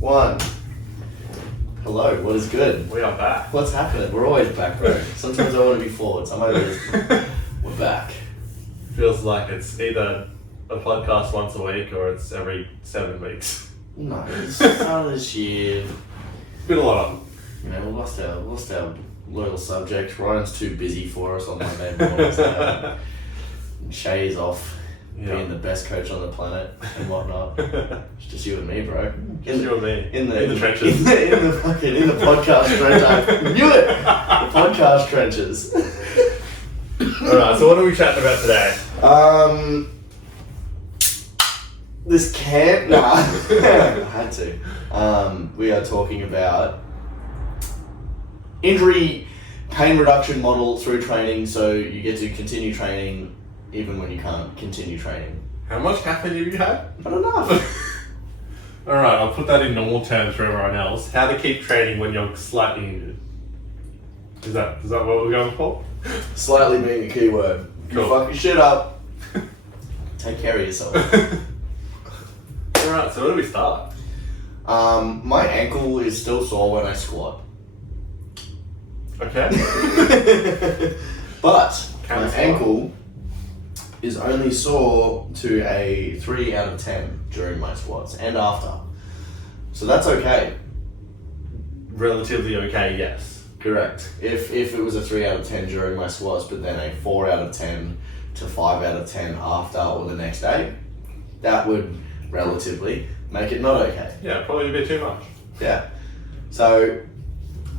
one. Hello, what is good? We are back. What's happening? We're always back, bro. Sometimes I want to be forward, sometimes we're back. Feels like it's either a podcast once a week or it's every 7 weeks. No, it's the start of this year. Been a lot of them. You know, we lost our loyal subject. Ryan's too busy for us on Monday mornings now. Shay's off being the best coach on the planet and whatnot. It's just you and me, bro. Just you and me. In the trenches. In the podcast trench. I knew it! The podcast trenches. Alright, so what are we chatting about today? This camp, nah, I had to. We are talking about injury pain reduction model through training, so you get to continue training even when you can't continue training. How much caffeine have you had? Not enough. Alright, I'll put that in normal terms for everyone else. How to keep training when you're slightly injured. Is that what we're going for? Slightly being a key word. Cool. You fuck your shit up. Take care of yourself. Alright, so where do we start? My ankle is still sore when I squat. Okay. But my ankle is only sore to a 3 out of 10 during my squats and after. So that's okay. Relatively okay, yes. Correct. If it was a 3 out of 10 during my squats, but then a 4 out of 10 to 5 out of 10 after or the next day, that would relatively make it not okay. Yeah, probably a bit too much. Yeah. So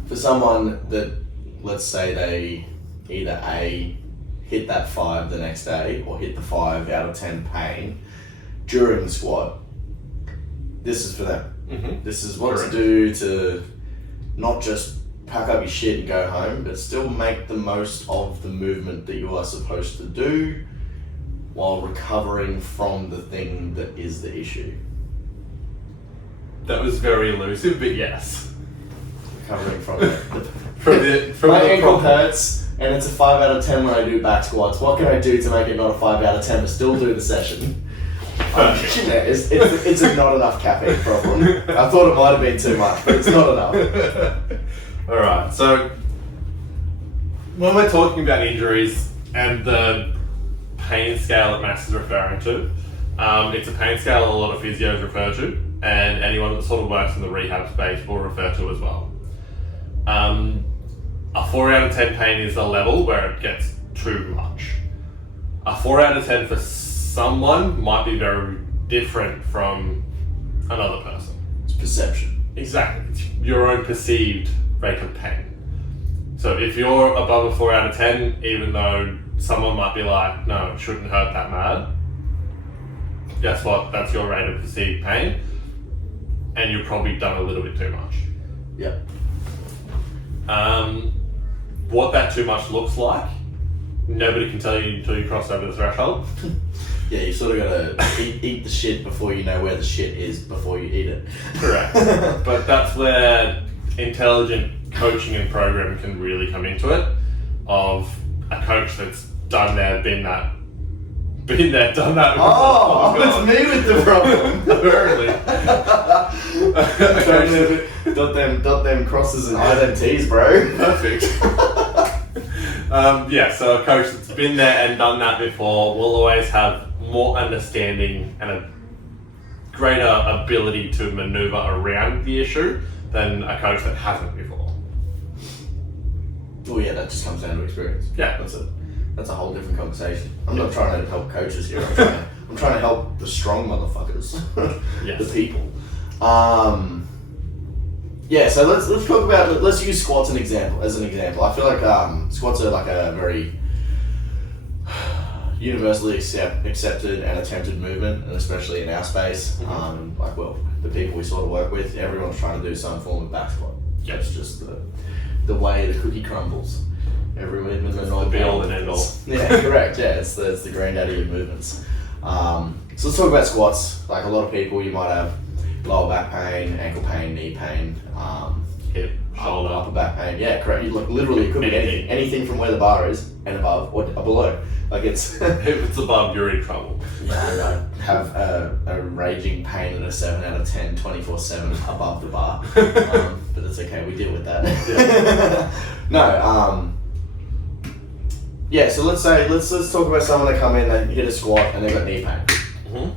for someone that, let's say they either A, hit that 5 the next day or hit the 5 out of 10 pain during the squat, this is for them. Mm-hmm. This is what to do to not just pack up your shit and go home, but still make the most of the movement that you are supposed to do while recovering from the thing that is the issue. That was very elusive, but yes. Recovering from it. From My the ankle problem. hurts and it's a 5 out of 10 when I do back squats. What can I do to make it not a 5 out of 10 but still do the session? It's a not enough caffeine problem. I thought it might have been too much, but it's not enough. Alright, so when we're talking about injuries and the pain scale that Max is referring to, it's a pain scale a lot of physios refer to, and anyone that sort of works in the rehab space will refer to as well. A 4 out of 10 pain is the level where it gets too much. A 4 out of 10 for someone might be very different from another person. It's perception. Exactly. It's your own perceived rate of pain. So if you're above a 4 out of 10, even though someone might be like, no, it shouldn't hurt that bad, guess what? That's your rate of perceived pain, and you've probably done a little bit too much. Yep. What that too much looks like, nobody can tell you until you cross over the threshold. Yeah, you sort of gotta eat the shit before you know where the shit is before you eat it. Correct. But that's where intelligent coaching and programming can really come into it, of a coach that's done there, been there, done that. Oh, it's me with the problem. Apparently. Dot them crosses and I them T's, bro. Perfect. So a coach that's been there and done that before will always have more understanding and a greater ability to maneuver around the issue than a coach that hasn't before. Oh yeah, that just comes down to experience. Yeah. That's a whole different conversation. I'm not trying to help coaches here. I'm trying to help the strong motherfuckers. Yes. The people. Yeah, so let's talk about, let's use squats as an example. I feel like squats are like a very universally accepted and attempted movement, and especially in our space. The people we sort of work with, everyone's trying to do some form of back squat. Yep. It's just the way the cookie crumbles. Every movement is not be all and end all. Yeah, correct. Yeah, it's the granddaddy of movements. So let's talk about squats. Like a lot of people, you might have lower back pain, ankle pain, knee pain, Hip, shoulder, upper back pain. Yeah, correct. You look literally, it could be anything from where the bar is and above or below. Like it's if it's above, you're in trouble. Yeah, I have a raging pain at a 7 out of 10, 24/7 above the bar. But it's okay, we deal with that. Yeah. No, yeah, so let's talk about someone that come in, they hit a squat and they've got knee pain. Mm-hmm.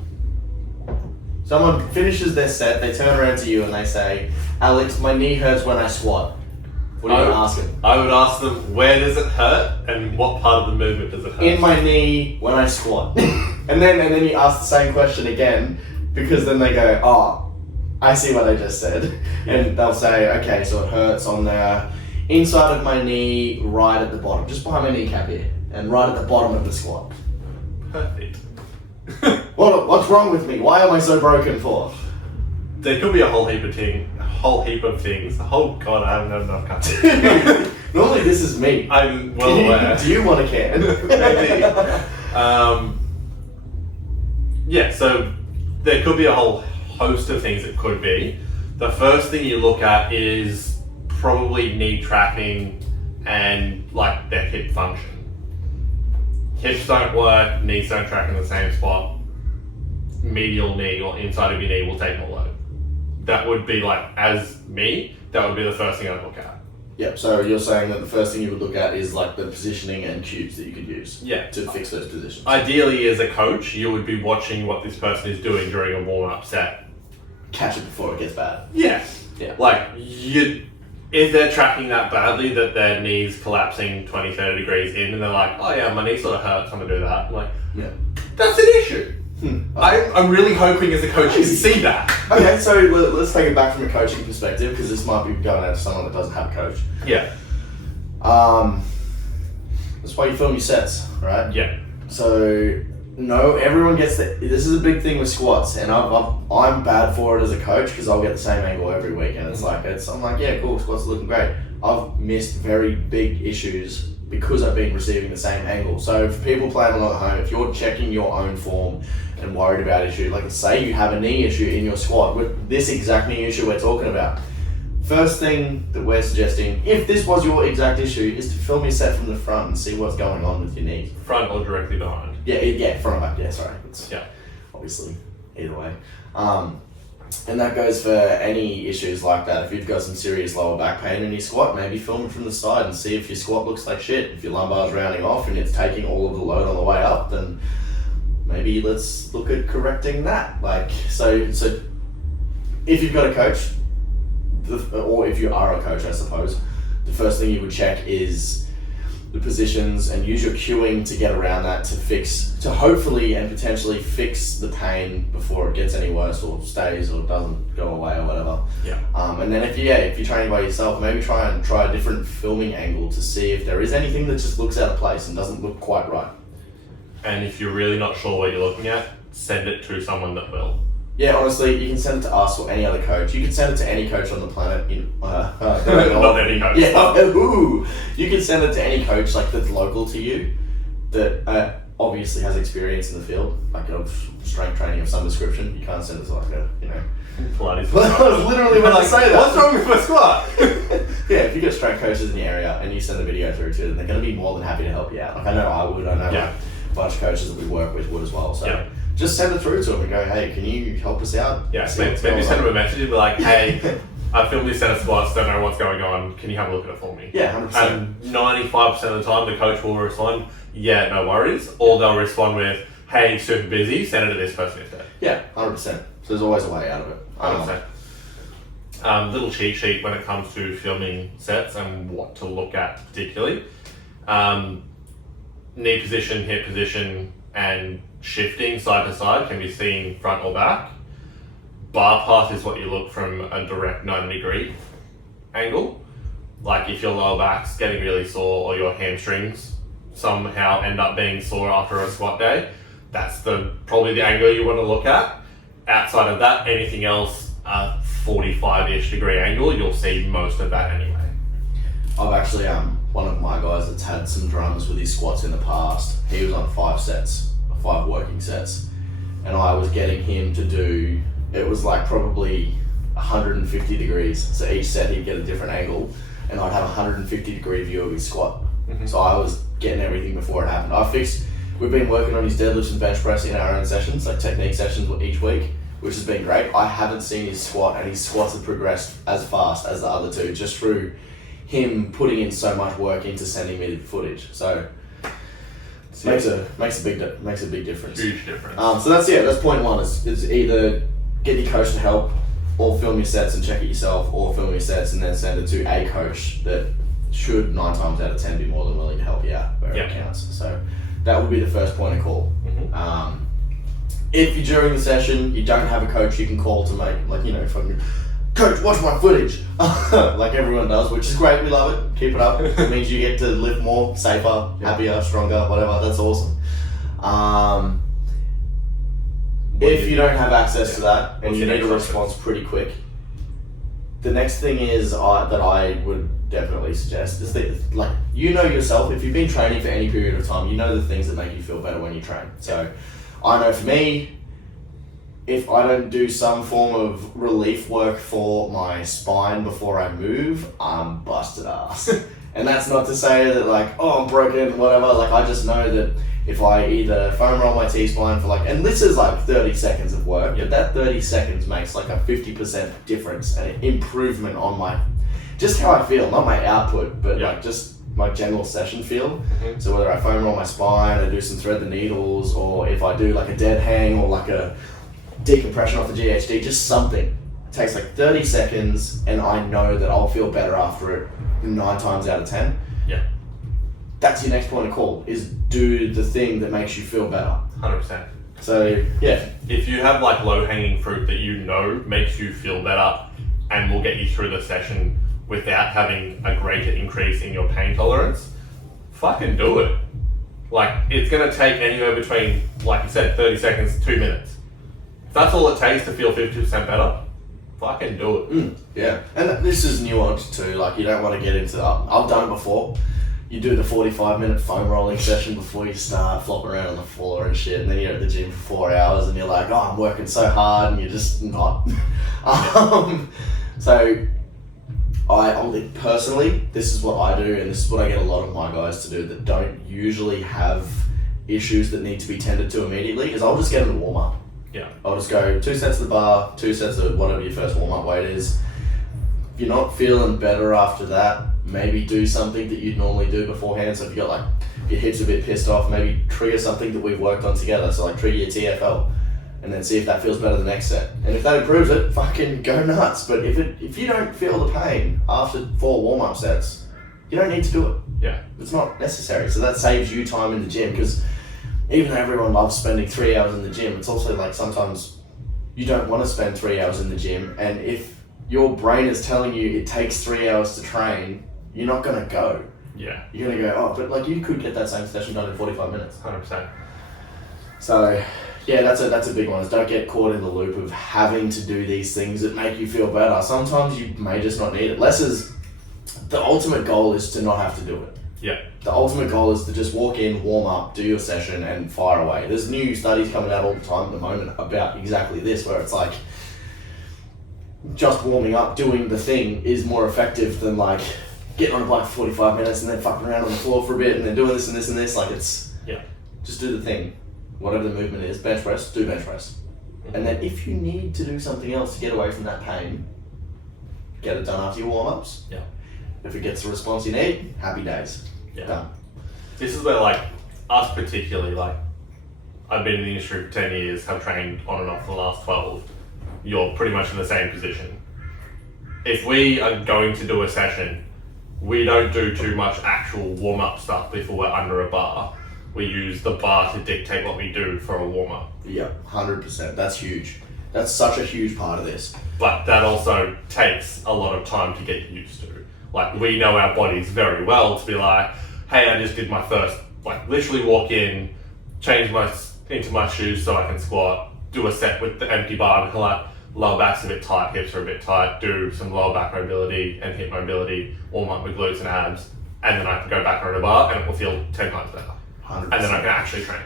Someone finishes their set, they turn around to you and they say, Alex, my knee hurts when I squat. What are you going to ask them? I would ask them, where does it hurt and what part of the movement does it hurt? In my knee when I squat. and then you ask the same question again, because then they go, oh, I see what I just said. And they'll say, okay, so it hurts on the inside of my knee, right at the bottom, just behind my kneecap here, and right at the bottom of the squat. Perfect. What's wrong with me? Why am I so broken for? There could be a whole heap of things. Oh god, I haven't had enough cups. Normally this is me. I'm well aware. Do you want a can? Maybe. Yeah, so there could be a whole host of things it could be. The first thing you look at is probably knee tracking and like their hip function. Hips don't work, knees don't track in the same spot. Medial knee or inside of your knee will take more load. That would be like, as me, that would be the first thing I'd look at. Yep, so you're saying that the first thing you would look at is like the positioning and cues that you could use to fix those positions. Ideally, as a coach, you would be watching what this person is doing during a warm-up set. Catch it before it gets bad. Yeah. Yeah. Like, if they're tracking that badly, that their knee's collapsing 20, 30 degrees in, and they're like, oh yeah, my knee sort of hurts when I do that. I'm like, yeah, that's an issue. I'm really hoping as a coach you see that. Okay, so let's take it back from a coaching perspective, because this might be going out to someone that doesn't have a coach. Yeah. That's why you film your sets, right? Yeah. So, no, everyone gets this is a big thing with squats, and I'm bad for it as a coach, because I'll get the same angle every week, and I'm like, yeah, cool, squats are looking great. I've missed very big issues because I've been receiving the same angle. So for people playing along at home, if you're checking your own form and worried about issue, like say you have a knee issue in your squat, with this exact knee issue we're talking about, first thing that we're suggesting, if this was your exact issue, is to film your set from the front and see what's going on with your knees. Front or directly behind? Yeah, front or back, yeah, sorry. Obviously, either way. And that goes for any issues like that. If you've got some serious lower back pain in your squat, maybe film it from the side and see if your squat looks like shit. If your lumbar's rounding off and it's taking all of the load on the way up, then maybe let's look at correcting that. Like, so if you've got a coach, or if you are a coach, I suppose, the first thing you would check is the positions and use your cueing to get around that to hopefully and potentially fix the pain before it gets any worse or stays or doesn't go away or whatever. Yeah. And then if you're training by yourself, maybe try a different filming angle to see if there is anything that just looks out of place and doesn't look quite right. And if you're really not sure what you're looking at, send it to someone that will. Yeah, honestly, you can send it to us or any other coach. You can send it to any coach on the planet. Not any coach. Yeah, you can send it to any coach like that's local to you, that obviously has experience in the field, like of strength training of some description. You can't send it to like a, Pilates. I was literally about to say that. What's wrong with my squat? Yeah, if you get strength coaches in the area and you send a video through to them, they're going to be more than happy to help you out. Like I know I would. I know like, a bunch of coaches that we work with would as well. So. Just send it through to them and go, hey, can you help us out? Yeah, maybe send them a message and be like, hey, I filmed this set of squats, don't know what's going on, can you have a look at it for me? Yeah, 100%. And 95% of the time the coach will respond, yeah, no worries, or they'll respond with, hey, super busy, send it to this person instead. Yeah, 100%. So there's always a way out of it. 100%. Little cheat sheet when it comes to filming sets and what to look at particularly. Knee position, hip position, and shifting side to side can be seen front or back. Bar path is what you look from a direct 90-degree angle. Like if your lower back's getting really sore or your hamstrings somehow end up being sore after a squat day, that's probably the angle you want to look at. Outside of that, anything else, 45-ish degree angle, you'll see most of that anyway. I've actually, one of my guys that's had some drums with his squats in the past, he was on 5 working sets, and I was getting him to do, it was like probably 150 degrees. So each set he'd get a different angle, and I'd have a 150 degree view of his squat. So I was getting everything before it happened. We've been working on his deadlifts and bench press in our own sessions, like technique sessions each week, which has been great. I haven't seen his squat, and his squats have progressed as fast as the other two, just through him putting in so much work into sending me the footage. So makes a big difference. Huge difference. So that's point one, is either get your coach to help, or film your sets and check it yourself, or film your sets and then send it to a coach that should 9 times out of 10 be more than willing to help you out where it counts. So that would be the first point of call. If you're during the session, you don't have a coach you can call to make, fucking, coach, watch my footage, like everyone does, which is great. We love it. Keep it up. It means you get to lift more, safer, happier, stronger, whatever. That's awesome. If you don't have access to that and you need a response pretty quick, the next thing is that I would definitely suggest is that, you know yourself. If you've been training for any period of time, you know the things that make you feel better when you train. So I know for me, if I don't do some form of relief work for my spine before I move, I'm busted ass. And that's not to say that I'm broken, whatever. I just know that if I either foam roll my T-spine for and this is 30 seconds of work, but that 30 seconds makes a 50% difference and an improvement on just how I feel, not my output, but just my general session feel. So whether I foam roll my spine, or do some thread the needles, or if I do a dead hang or a decompression off the GHD, just something. It takes 30 seconds and I know that I'll feel better after it 9 times out of 10. That's your next point of call, is do the thing that makes you feel better. 100%. So, yeah. If you have low-hanging fruit that you know makes you feel better and will get you through the session without having a greater increase in your pain tolerance, fucking do it. It's going to take anywhere between, like you said, 30 seconds to 2 minutes. If that's all it takes to feel 50% better, fucking do it. Yeah. And this is nuanced too. You don't want to get into that. I've done it before. You do the 45-minute foam rolling session before you start flopping around on the floor and shit, and then you're at the gym for 4 hours and you're like, oh, I'm working so hard, and you're just not. So I personally, this is what I do, and this is what I get a lot of my guys to do that don't usually have issues that need to be tended to immediately, is I'll just get them to warm up. I'll just go 2 sets of the bar, 2 sets of whatever your first warm up weight is. If you're not feeling better after that, maybe do something that you'd normally do beforehand. So if you got if your hips are a bit pissed off, maybe trigger something that we've worked on together. So trigger your TFL, and then see if that feels better the next set. And if that improves it, fucking go nuts. But if you don't feel the pain after 4 warm-up sets, you don't need to do it. It's not necessary. So that saves you time in the gym, because even though everyone loves spending 3 hours in the gym, it's also sometimes you don't want to spend 3 hours in the gym, and if your brain is telling you it takes 3 hours to train, you're not going to go. You're going to go, but you could get that same session done in 45 minutes. 100%. So, yeah, that's a big one, is don't get caught in the loop of having to do these things that make you feel better. Sometimes you may just not need it. The ultimate goal is to not have to do it. The ultimate goal is to just walk in, warm up, do your session, and fire away. There's new studies coming out all the time at the moment about exactly this, where it's just warming up, doing the thing is more effective than getting on a bike for 45 minutes and then fucking around on the floor for a bit and then doing this and this and this. Just do the thing. Whatever the movement is, bench press, do bench press. And then if you need to do something else to get away from that pain, get it done after your warm-ups. If it gets the response you need, happy days. Done. This is where us particularly, I've been in the industry for 10 years, have trained on and off for the last 12. You're pretty much in the same position. If we are going to do a session, we don't do too much actual warm-up stuff before we're under a bar. We use the bar to dictate what we do for a warm-up. 100%. That's huge. That's such a huge part of this. But that also takes a lot of time to get used to. We know our bodies very well to be hey, I just did my first, literally walk in, change into my shoes so I can squat, do a set with the empty bar, and lower back's a bit tight, hips are a bit tight, do some lower back mobility and hip mobility, warm up my glutes and abs, and then I can go back on a bar and it will feel 10 times better. 100%. And then I can actually train.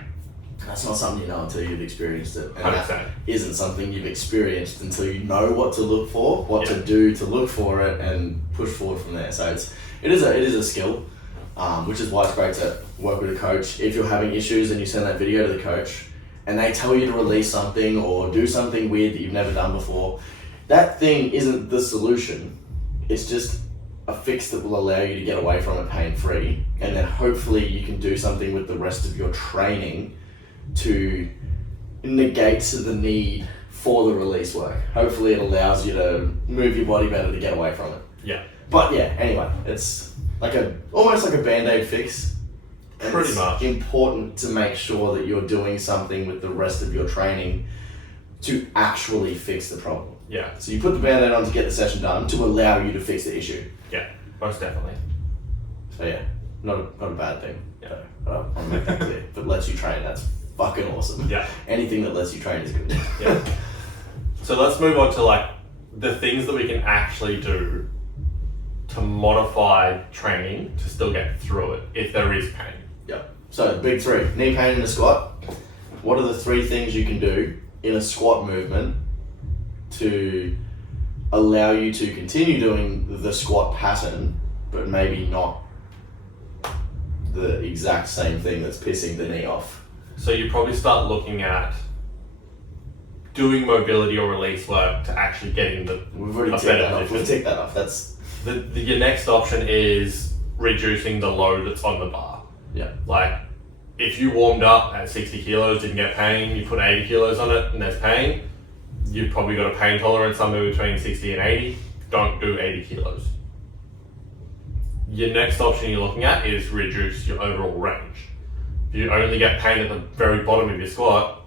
That's not something you know until you've experienced it. And 100%. that isn't something you've experienced until you know what to look for, what to do to look for it, and push forward from there. So it is a skill, which is why it's great to work with a coach. If you're having issues and you send that video to the coach and they tell you to release something or do something weird that you've never done before, that thing isn't the solution. It's just a fix that will allow you to get away from it pain-free, and then hopefully you can do something with the rest of your training to negate the need for the release work. Hopefully it allows you to move your body better to get away from it. Yeah. But yeah, anyway, it's like almost like a band-aid fix. And Pretty much. It's important to make sure that you're doing something with the rest of your training to actually fix the problem. Yeah. So you put the band-aid on to get the session done to allow you to fix the issue. Yeah, most definitely. So yeah, not a bad thing. Yeah. I'll make that clear. If it lets you train, that's fucking awesome. Yeah. Anything that lets you train is good. Yeah. So let's move on to like the things that we can actually do to modify training to still get through it if there is pain. Yeah. So the big three: knee pain in a squat. What are the three things you can do in a squat movement to allow you to continue doing the squat pattern, but maybe not the exact same thing that's pissing the knee off? So you probably start looking at doing mobility or release work to actually getting the We've already a ticked better that off. position. We've ticked that off. That's Your next option is reducing the load that's on the bar. yeah. Like, if you warmed up at 60 kilos, didn't get pain, you put 80 kilos on it and there's pain, you've probably got a pain tolerance somewhere between 60 and 80. Don't do 80 kilos. Your next option you're looking at is reduce your overall range. If you only get pain at the very bottom of your squat,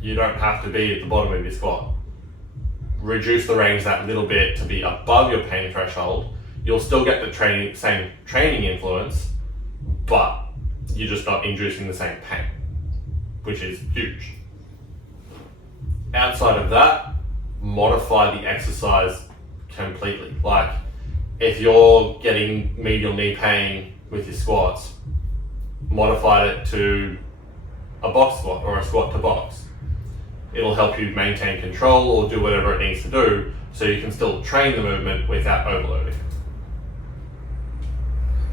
you don't have to be at the bottom of your squat. Reduce the range that little bit to be above your pain threshold. You'll still get the same training influence, but you're just not inducing the same pain, which is huge. Outside of that, modify the exercise completely. Like, if you're getting medial knee pain with your squats, modify it to a box squat or a squat to box. It'll help you maintain control or do whatever it needs to do so you can still train the movement without overloading.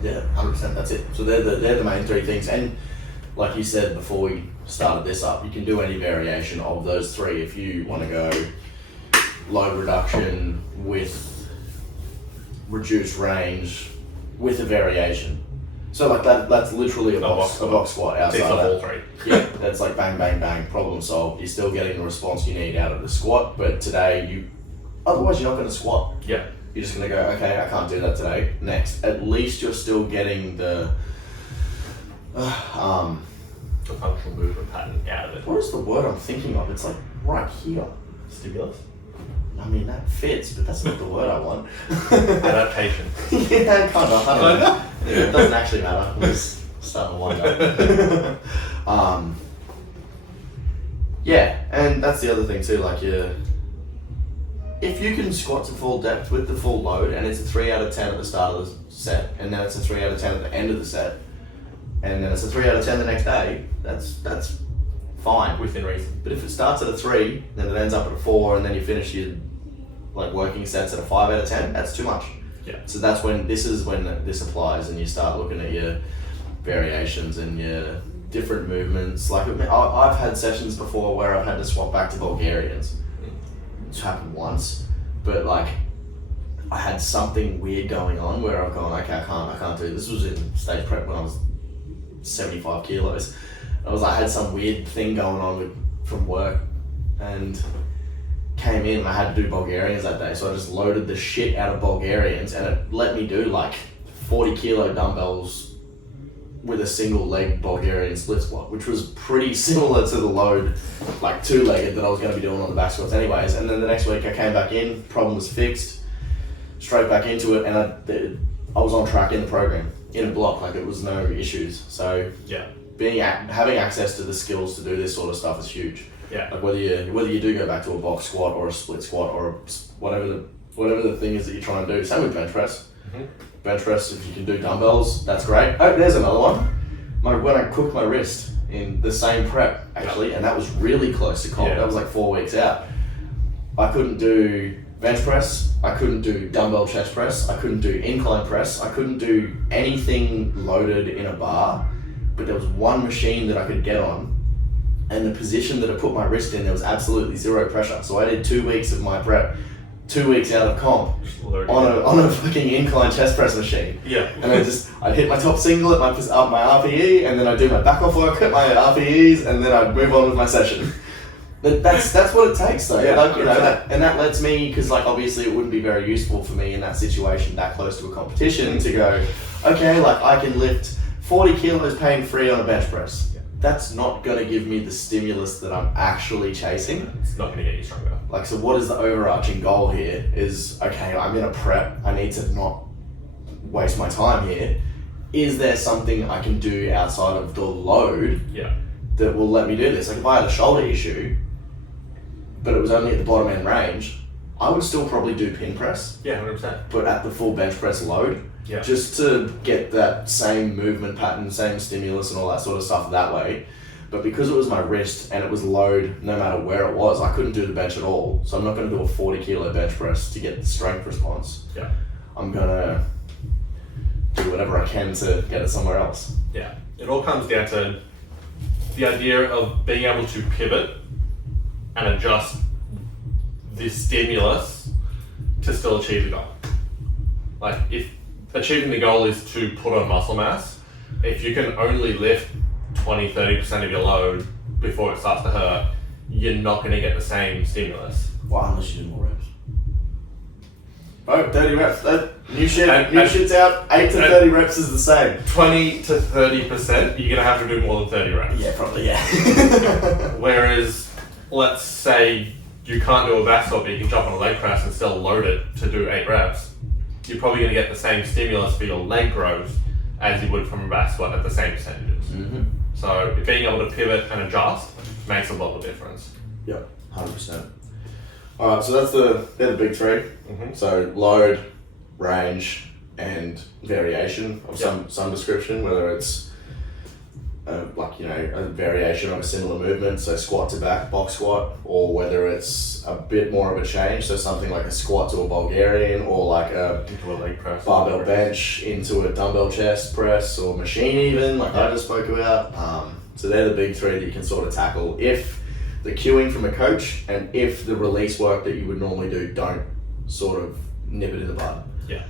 Yeah, 100%. That's it. So they're the main three things. And like you said before we started this up, you can do any variation of those three. If you want to go load reduction with reduced range with a variation. So like that's literally a box squat outside Ticks off that. all three. Yeah, that's like bang, bang, bang, problem solved. You're still getting the response you need out of the squat, but today otherwise you're not going to squat. Yeah. You're just going to go, okay, I can't do that today. Next. At least you're still getting the functional movement pattern out of it. what is the word I'm thinking of? It's like right here. Stimulus? I mean, that fits, but that's not the word I want. Adaptation. Yeah, kind of. I don't know. Yeah, it doesn't actually matter. I'm just starting to wonder. Yeah, and that's the other thing too. Like, if you can squat to full depth with the full load, and it's a 3 out of 10 at the start of the set, and then it's a 3 out of 10 at the end of the set, and then it's a 3 out of 10 the next day, that's fine. Within reason. But if it starts at a 3, then it ends up at a 4, and then you finish your like working sets at a 5 out of 10, that's too much. Yeah. So that's when this applies, and you start looking at your variations and your different movements. Like, I've had sessions before where I've had to swap back to Bulgarians. It's happened once, but like I had something weird going on where I've gone, okay, I can't do this. This was in stage prep when I was 75 kilos. I had some weird thing going on from work, and came in and I had to do Bulgarians that day, so I just loaded the shit out of Bulgarians, and it let me do like 40 kilo dumbbells with a single leg Bulgarian split squat, which was pretty similar to the load, like 2-legged, that I was going to be doing on the back squats anyways. And then the next week I came back in, problem was fixed, straight back into it, and I was on track in the program, in a block, like it was no issues. So Yeah. having access to the skills to do this sort of stuff is huge. Yeah. Like whether you do go back to a box squat or a split squat or whatever the thing is that you're trying to do. Same with bench press. Mm-hmm. Bench press, if you can do dumbbells, that's great. Oh, there's another one. When I cooked my wrist, in the same prep actually, and that was really close to comp. Yeah. That was like 4 weeks out. I couldn't do bench press, I couldn't do dumbbell chest press, I couldn't do incline press, I couldn't do anything loaded in a bar, but there was one machine that I could get on, and the position that I put my wrist in, there was absolutely zero pressure. So I did 2 weeks of my prep, 2 weeks out of comp, on a fucking incline chest press machine. Yeah. And I'd hit my top single at my RPE, and then I'd do my back off work at my RPEs, and then I'd move on with my session. But that's what it takes though. Yeah, like, you know, that lets me, because like obviously it wouldn't be very useful for me in that situation that close to a competition to go, okay, like I can lift 40 kilos pain free on a bench press. Yeah. That's not gonna give me the stimulus that I'm actually chasing. It's not gonna get you stronger. Like, so what is the overarching goal here is, okay, I'm in a prep, I need to not waste my time here. Is there something I can do outside of the load that will let me do this? Like if I had a shoulder issue, but it was only at the bottom end range, I would still probably do pin press. Yeah, 100%. But at the full bench press load, just to get that same movement pattern, same stimulus and all that sort of stuff that way. But because it was my wrist and it was load no matter where it was, I couldn't do the bench at all. So I'm not going to do a 40 kilo bench press to get the strength response. Yeah. I'm going to do whatever I can to get it somewhere else. Yeah. It all comes down to the idea of being able to pivot and adjust the stimulus to still achieve the goal. Like if achieving the goal is to put on muscle mass, if you can only lift 20-30% of your load before it starts to hurt, you're not going to get the same stimulus. Well, unless you do more reps. Oh, 30 reps. New shit's out. 8 to 30 reps is the same. 20 to 30%, you're going to have to do more than 30 reps. Yeah, probably, yeah. Whereas, let's say you can't do a back squat, but you can jump on a leg press and still load it to do 8 reps. You're probably going to get the same stimulus for your leg growth as you would from a back squat at the same percentages. Mm-hmm. So being able to pivot and adjust makes a lot of difference. Yep, 100%. Alright, so they're the big three. Mm-hmm. So load, range, and variation of some description, whether it's a variation of a similar movement, so squat to back, box squat, or whether it's a bit more of a change, so something like a squat to a Bulgarian, or like Into a leg press. barbell bench into a dumbbell chest press or machine even, like I just spoke about. So they're the big three that you can sort of tackle if the cueing from a coach and if the release work that you would normally do don't sort of nip it in the bud. Yeah.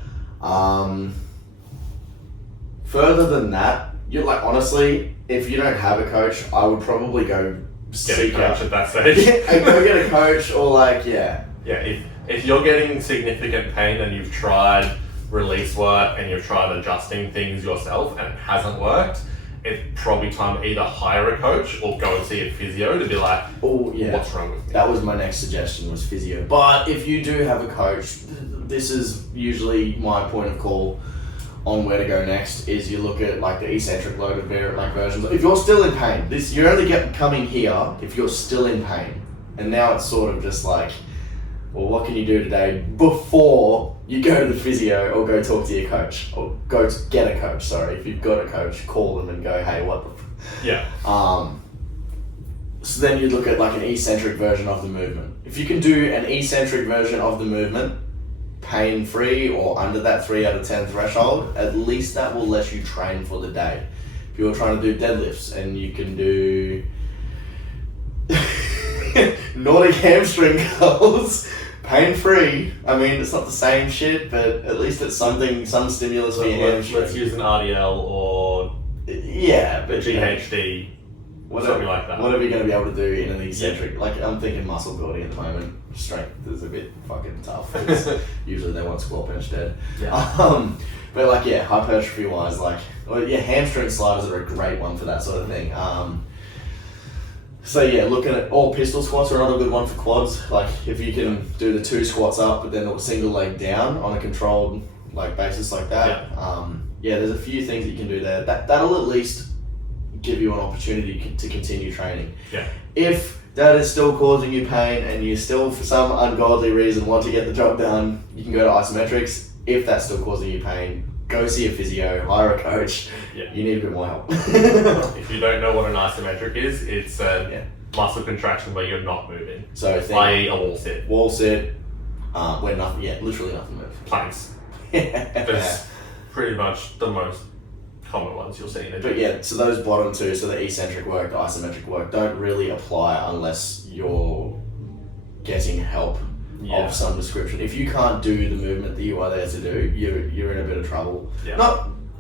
Further than that, you're like, honestly, if you don't have a coach, I would probably go seek out at that stage. go get a coach, or like, yeah. Yeah, if you're getting significant pain and you've tried release work and you've tried adjusting things yourself and it hasn't worked, it's probably time to either hire a coach or go and see a physio to be like, oh yeah, what's wrong with me? That was my next suggestion, was physio. But if you do have a coach, this is usually my point of call on where to go next, is you look at like the eccentric loaded versions. If you're still in pain, you're only coming here if you're still in pain. And now it's sort of just like, well, what can you do today before you go to the physio or go talk to your coach, or go to get a coach, sorry. If you've got a coach, call them and go, hey, what the Yeah. So then you look at like an eccentric version of the movement. If you can do an eccentric version of the movement, pain-free or under that 3 out of 10 threshold, at least that will let you train for the day. If you're trying to do deadlifts and you can do Nordic hamstring curls, pain-free, I mean, it's not the same shit, but at least it's something, some stimulus for your hamstring. Let's use an RDL or yeah, but GHD, something like that. Whatever you're going to be able to do in an eccentric, like I'm thinking muscle building at the moment, strength is a bit fucking tough. Usually they want squat bench dead. Yeah. But like, yeah, hypertrophy wise, like, well, yeah, hamstring sliders are a great one for that sort of thing. So yeah, looking at all pistol squats are another good one for quads. Like if you can do the 2 squats up, but then a single leg down on a controlled like basis like that. Yeah, there's a few things that you can do there. That'll at least give you an opportunity to continue training. Yeah. If that is still causing you pain and you still, for some ungodly reason, want to get the job done, you can go to isometrics. If that's still causing you pain, go see a physio, hire a coach. Yeah. You need a bit more help. If you don't know what an isometric is, it's a Yeah. muscle contraction where you're not moving. So i.e. a wall sit. wall sit, where nothing, literally nothing moves. Planks. That's pretty much the most common ones you'll see in a gym. But yeah, so those bottom two, so the eccentric work, the isometric work, don't really apply unless you're getting help of some description. If you can't do the movement that you are there to do, you're in a bit of trouble. Yeah.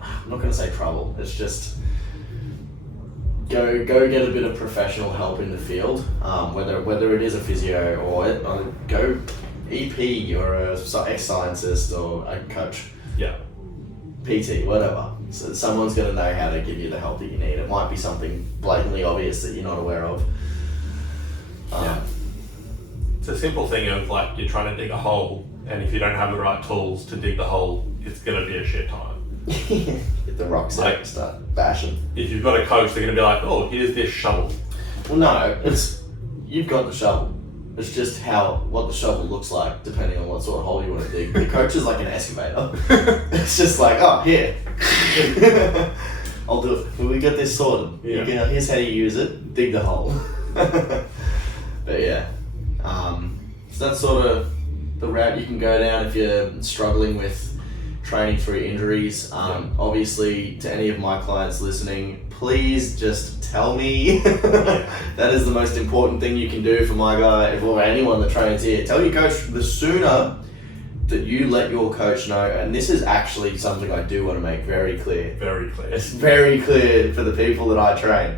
I'm not going to say trouble. It's just go get a bit of professional help in the field, whether it is a physio or go EP or a ex-scientist or a coach. Yeah. PT, whatever. So someone's going to know how to give you the help that you need. It might be something blatantly obvious that you're not aware of. Yeah. It's a simple thing of like you're trying to dig a hole, and if you don't have the right tools to dig the hole, it's going to be a shit time. Get the rocks out and start bashing. If you've got a coach, they're going to be like, oh, here's this shovel. Well, no, you've got the shovel. It's just what the shovel looks like, depending on what sort of hole you want to dig. The coach is like an excavator. It's just like, oh, here. I'll do it. Well, we got this sorted. Yeah. Here's how you use it. Dig the hole. But yeah. So that's sort of the route you can go down if you're struggling with training through injuries. Obviously, to any of my clients listening, please just tell me. That is the most important thing you can do for my guy, or anyone that trains here. Tell your coach. The sooner that you let your coach know, and this is actually something I do want to make very clear. Very clear. It's very clear for the people that I train.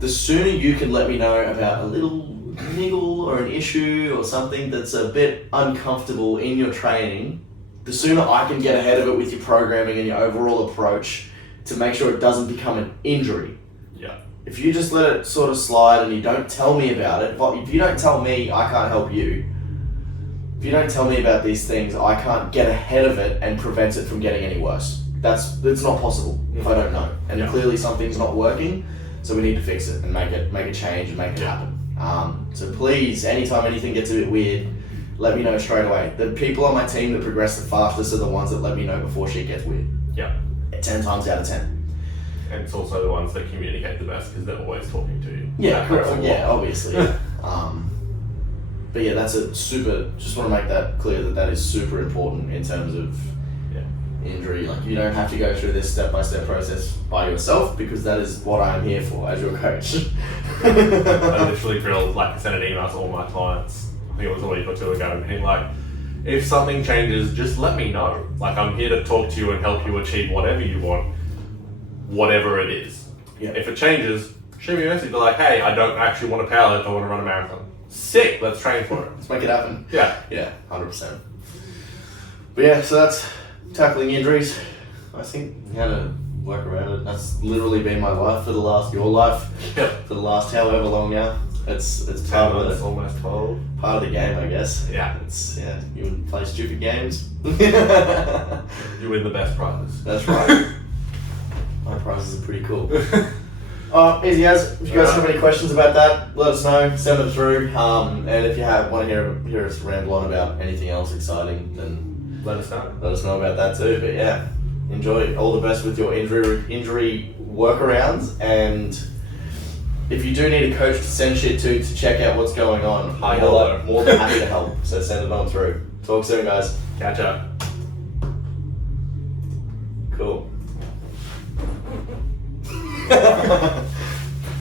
The sooner you can let me know about a little niggle or an issue or something that's a bit uncomfortable in your training, the sooner I can get ahead of it with your programming and your overall approach to make sure it doesn't become an injury. Yeah. If you just let it sort of slide and you don't tell me about it, if you don't tell me, I can't help you. If you don't tell me about these things, I can't get ahead of it and prevent it from getting any worse. It's not possible if I don't know. And clearly something's not working, so we need to fix it and make a change and make it happen. So please, anytime anything gets a bit weird, let me know straight away. The people on my team that progress the fastest are the ones that let me know before shit gets weird. Yeah. 10 times out of 10. And it's also the ones that communicate the best because they're always talking to you. Yeah, correct. Yeah, obviously. But yeah, that's just want to make that clear that is super important in terms of injury. Like, you don't have to go through this step-by-step process by yourself, because that is what I'm here for as your coach. I literally drilled, I sent an email to all my clients, I think it was a week or two ago, and being like, if something changes, just let me know. I'm here to talk to you and help you achieve whatever you want, whatever it is. Yeah. If it changes, shoot me a message, be like, hey, I don't actually want to powerlift, I want to run a marathon. Sick, let's train for it. Let's make it happen. Yeah. Yeah, 100%. But yeah, so that's tackling injuries. I think how to work around it. That's literally been my life for your life, for the last however long now. It's part of it. Almost 12. Part of the game, I guess. Yeah. You play stupid games. You win the best prizes. That's right. My prizes are pretty cool. Easy as. If you guys have any questions about that, let us know. Send them through. And if you want to hear us ramble on about anything else exciting, then let us know. Let us know about that too. But yeah, enjoy. All the best with your injury workarounds. And if you do need a coach to send shit to check out what's going on, I'm more than happy to help. So send it on through. Talk soon, guys. Catch up. Cool.